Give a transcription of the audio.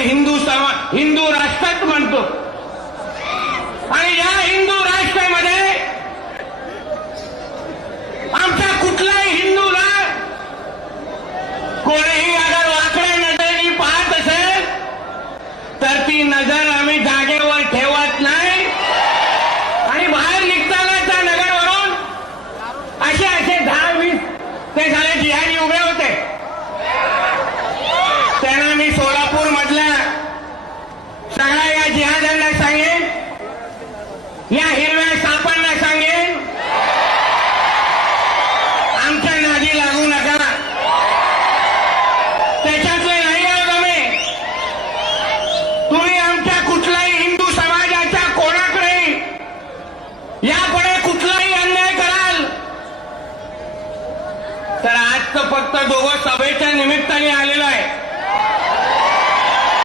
आपण हिंदू राष्ट्रात म्हणतो आणि या हिंदू राष्ट्रामध्ये आमच्या कुठल्याही हिंदूला कोणीही अगर वाकड्या नजरेने पाहत असेल तर ती नजर आम्ही जागेवर ठेवत नाही आणि बाहेर निघताना त्या नगरवरून असे 10-20 ते झाले जिहादी उभे होते. त्यांना मी सोलापूर मधल्या सगळ्या या जिहाद्यांना सांगेन, या हिरव्या सापांना सांगेन, आमच्या नादी लागू नका. त्याच्यातले नाही आहोत आम्ही. तुम्ही आमच्या कुठल्याही हिंदू समाजाच्या कोणाकडे यापुढे कुठलाही अन्याय कराल तर आज तर फक्त दोघं सभेच्या निमित्ताने आलेलो आहे.